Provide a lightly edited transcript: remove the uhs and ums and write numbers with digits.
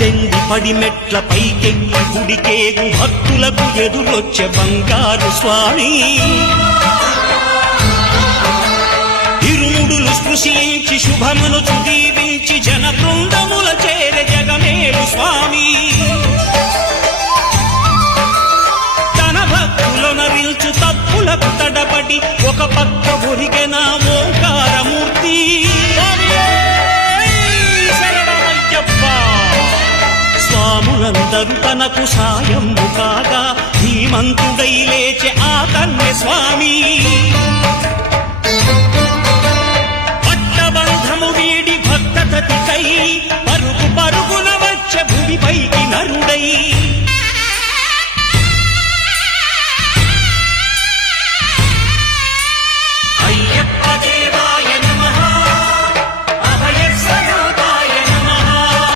పద్దెనిమిది పడిమెట్ల పైకెక్కి గుడికేగు భక్తులకు ఎదురొచ్చే బంగారు స్వామి ఇరుముడులు స్పృశించి శుభమును దీవించి జన బృందముల చేరే జగమేలు స్వామి తన భక్తులను విల్చు తప్పులకు తడబడి ఒక పక్క ఒరిగెన ఓంకారమూర్తి స్వాములందరూ తనకు సాయము కాగా ధీమంతుడై లేచే ఆ కన్య స్వామి పట్టబంధము వీడి భక్తతతికై